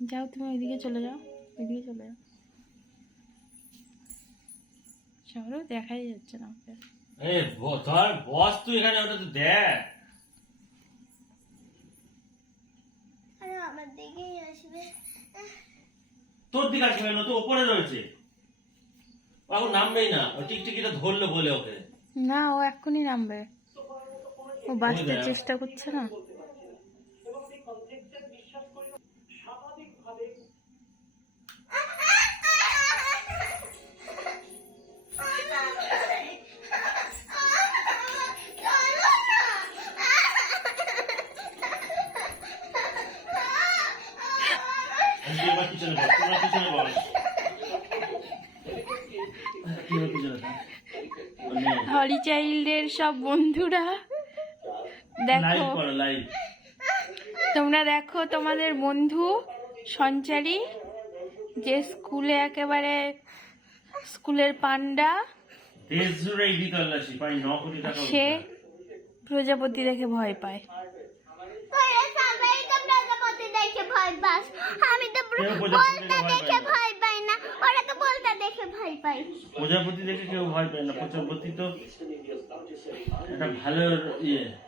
যাও তুমি ওইদিকে চলে যাও, ওইদিকে চলে যাও। শহরেও দেখাই যাচ্ছে না ওকে। ধর বস তুই এখানে, ওটা তো দেখ। আমার দিকেই আসবে। তোর দিকে আসবে না, তো ওপরে রয়েছে, এখন নামবেই না। ওই টিকটিকিটা ধরলো বলে ওকে। না, ও এক্ষুনি নামবে, ও বাঁচতে চেষ্টা করছে না। পিছনে বস, তোমরা পিছনে বস। হলি চাইল্ডের সব বন্ধুরা দেখো, তোমরা দেখো তোমাদের বন্ধু সঞ্চারী, যে স্কুলে একেবারে স্কুলের পান্ডা, সে প্রজাপতি দেখে ভয় পায়। আমি তো বলতে দেখে ভয় পাই না, ওরা তো বলতে দেখে ভয় পাই। প্রজাপতি দেখে কেউ ভয় পায় না, প্রজাপতি তো একটা ভালো ইয়ে।